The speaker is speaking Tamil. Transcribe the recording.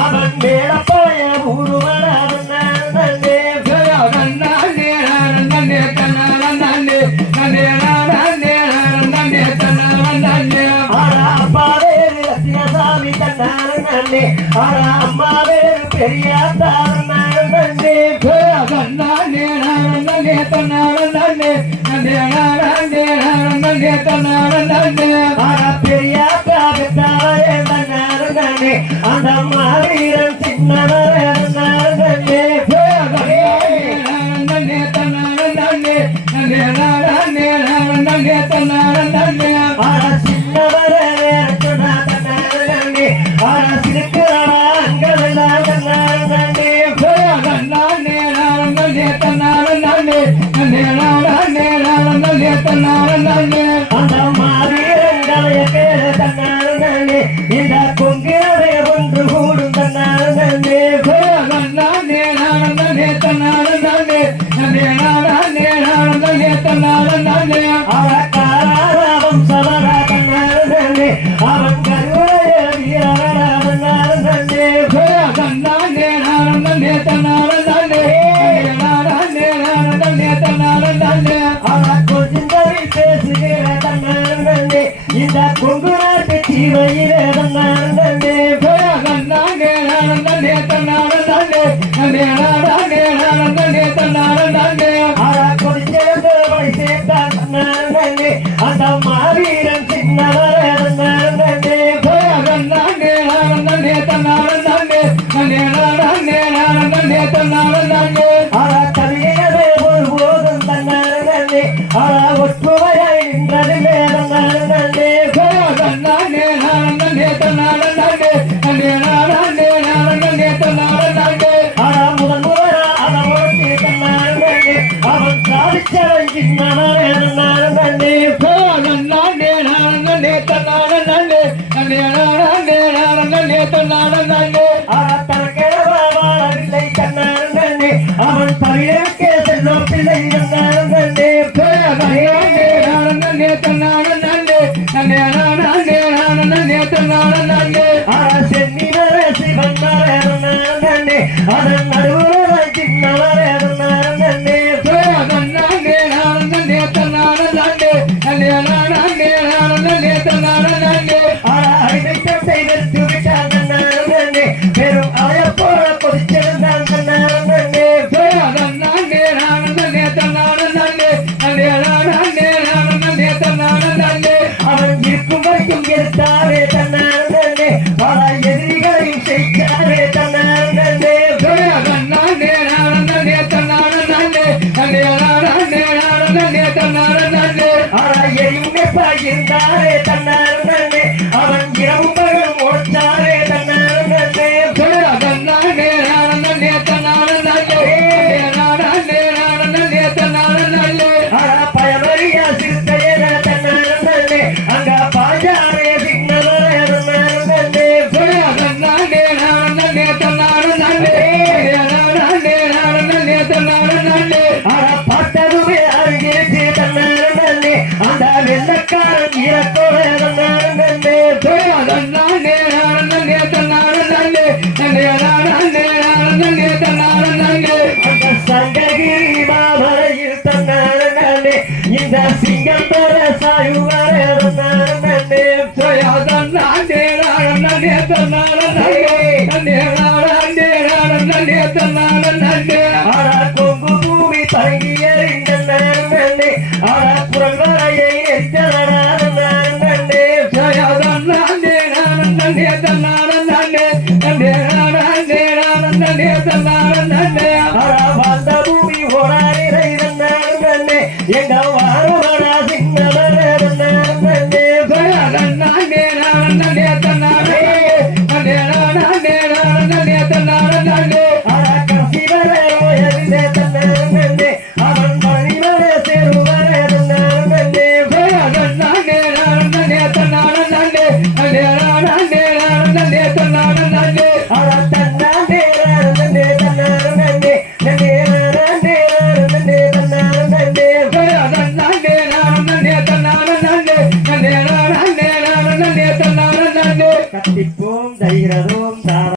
அவன் மேலப்பாய ஊருவர அம்மாவே பெரிய அந்த மாவீரன் சின்னவன் அந்த மாவீரங்களை பேர தன்னாலே இந்த பொங்கிலே ஒன்று கூடும் தன்னாலே அவன் சவரா தன்னாலே அவன் இந்த கொங்கு நாட்டு தீவையிலே அந்த மாவீரன் சின்னவர் தவியவே ஒருபோதும் தன்னாலே ஒற்றுமையாய் நின்றதிலே அவன் சாதிச்சவன் அவன் தமிழே செல்லும் பிள்ளை அதன் நடுவராய் சின்னவரே பெரும் அழைய போல பொதிச்சிருந்தான் அவன் இருக்கும் வரைக்கும் எடுத்தாரே தன்னாலே பல எதிரிகளையும் செய்தாரே தன்னாலே இருந்தாரே தன்னாலே அவன் இரவு மகள் ஓட்டாரே பயமறியா சிறுத்தையன தன்னாலே அங்க பாஜாரே பார்த்ததுமே அருகிருச்சு தன்னாலே அந்த வெள்ளக்காரன் ஈரத்தோடு சங்ககிரி மாவரையில் தன்னாலே இந்த சிங்கம் பெற சாயுவரே கொங்கு பூமி தங்கிய புறங்கரையை வந்த பூமி ஓராடே எங்க வாரவரா சின்னவரே அவன் மணிவரே சேருவரே அட தன்னாண்டே நன்னே தன்னாரு நன்னே நன்னே நன்னே நன்னே தன்னாரு நன்னே கத்திப்போம் தைரதோ